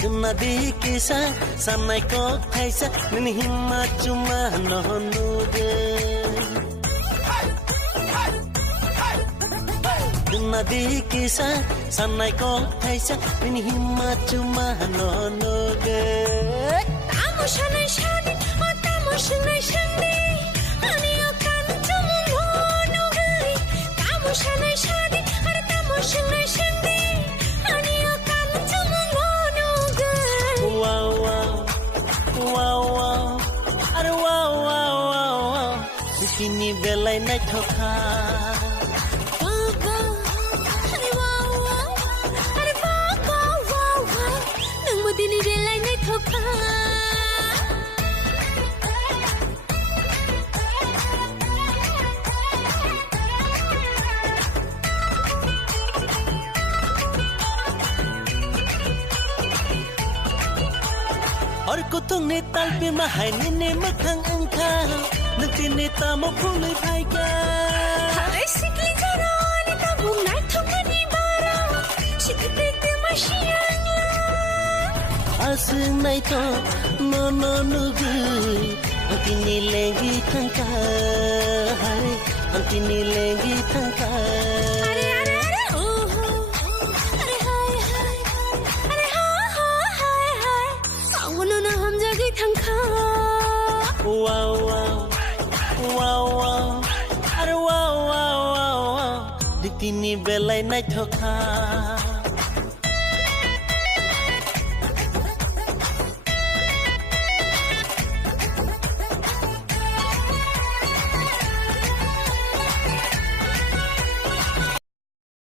Nadi kisa sanai ko thaisa nini himma chuma no nuge Nadi kisa sanai ko thaisa nini himma chuma no nuge Tamo shanai shani tamo shanai shani ani akan chum no nuge Tamo shanai shani tamo shanai shani ani akan chum no nuge Wow wow wow wow are wow wow wow Bikini belai nai thoka Dini belai nai thoka Or kutong ne talpe mahai ne makhang angka Nagti ne tamo phulai phai ka Hai sikli jara ni ta bung nai thoka ni bara Sikte te mashiang Asing nai to no no nugu Antini lengi thangka Hai Antini lengi thangka Are oh Are hai hai Are ha ha hai hai Awono na ham jagi thangka Wow wow wow wow Are wow wow wow wow Diktini belai nai thoka